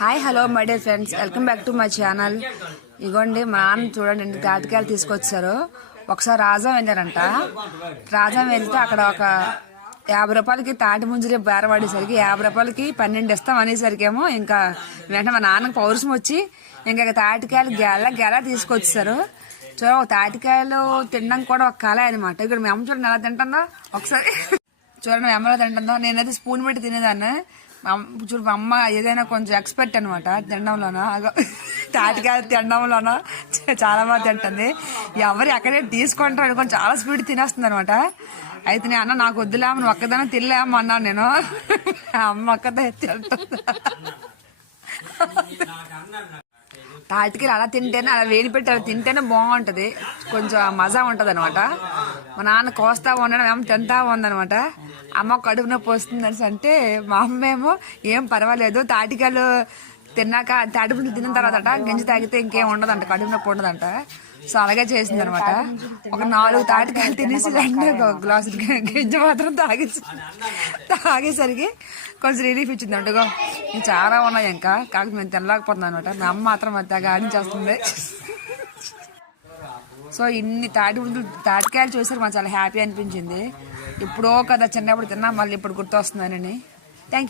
Hi hello my dear friends, welcome back to my channel. ఇగోండి మా నాన్న చూడండి తాటికాయలు తీసుకొచ్చారు. ఒకసారి రాజా వెళ్ళారంట. రాజా వెళ్తే అక్కడ ఒక 50 రూపాయలకి తాటి ముంజరి బేరపడేసరికి 50 రూపాయలకి 12 ఇస్తాం అనేసరికేమో ఇంకా వెంటనే మా నాన్నకు పౌరుషం వచ్చి ఇంకా తాటికాయలు గెల తీసుకొచ్చారు. తాటికాయలు తినడం కూడా ఒక కళ అనమాట. ఇక్కడ మీ అమ్మ చూడండి ఎలా తింటుందో ఒకసారి చూడండి, అమ్మ ఎలా తింటుందో. నేనైతే స్పూన్ పెట్టి తినేదాన్ని. చూడు మా అమ్మ ఏదైనా కొంచెం ఎక్స్పర్ట్ అనమాట తినడంలోన. తాటికాయలు తినడంలోన చాలా బాగా తింటుంది. ఎవరు ఎక్కడే తీసుకుంటారు అనుకోని చాలా స్పీడ్ తినేస్తుంది అనమాట. అయితే నేను అన్న నాకు వద్దులే, నువ్వు ఒక్కదానే తినలేము అన్నాను నేను. అమ్మ ఒక్కదే తింటుంది. తాటికాయలు అలా తింటేనే, అలా వేడి పెట్టి అలా తింటేనే బాగుంటది, కొంచెం మజా ఉంటది అనమాట. మా నాన్న కోస్తా ఉండడం ఏమో తింటా ఉందనమాట. అమ్మ కడుపు నొప్పి వస్తుంది అంటే మా అమ్మ ఏమో ఏం పర్వాలేదు, తాటికాయలు తిన్నాక తాటిపుంజలు తిన్న తర్వాత గింజ తాగితే ఇంకేం ఉండదంట, కడుపు నొప్పి ఉండదంట. సో అలాగే చేసింది అనమాట. ఒక 4 తాటికాయలు తినేసి ఒక గ్లాసు గింజ మాత్రం తాగేసరికి కొంచెం రిలీఫ్ ఇచ్చింది అంటగో. చాలా ఉన్నాయి ఇంకా, కాకపోతే మేము తినలేకపోతున్నాం అనమాట. మా అమ్మ మాత్రం అంతగా ఆడించేస్తుంది. సో ఇన్ని తాటికాయలు చూసారు మాకు చాలా హ్యాపీ అనిపించింది. ఇప్పుడో కదా చిన్నప్పుడు తిన్నా, మళ్ళీ ఇప్పుడు గుర్తొస్తుందని.